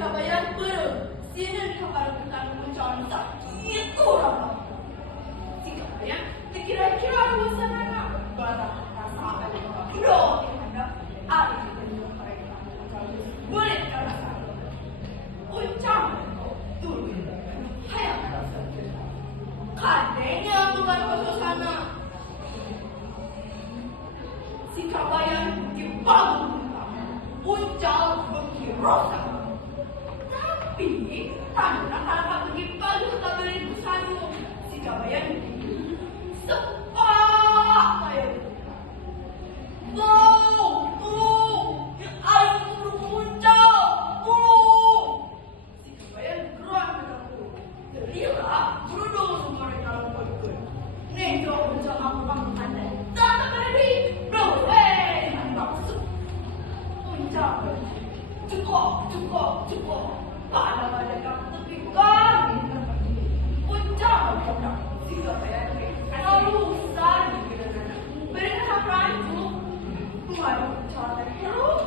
Kabayan belum, sini kabar kita mencontoh itu orang. Si kabayan, kira-kira urusan mana? Barang rasa apa yang belum ada. Ada yang mereka boleh terasa. Ucap dulu, hayat rasa. Katanya bukan ke sana. Si kabayan dibangun, ucap berkira. Tapi, tanda kalau pergi pagi kita beli busanya, si kabayan sepak kayak yang air turun muncul, si kabayan gerak ke dapur, teriak, berudung mereka lompat. Nih, jauh muncul aku pandai, tak beri, belum, maksud, muncul, cukup. Pada kamu tepi kami ucap si kabayan kalau usah berikan apa itu waduh cara terus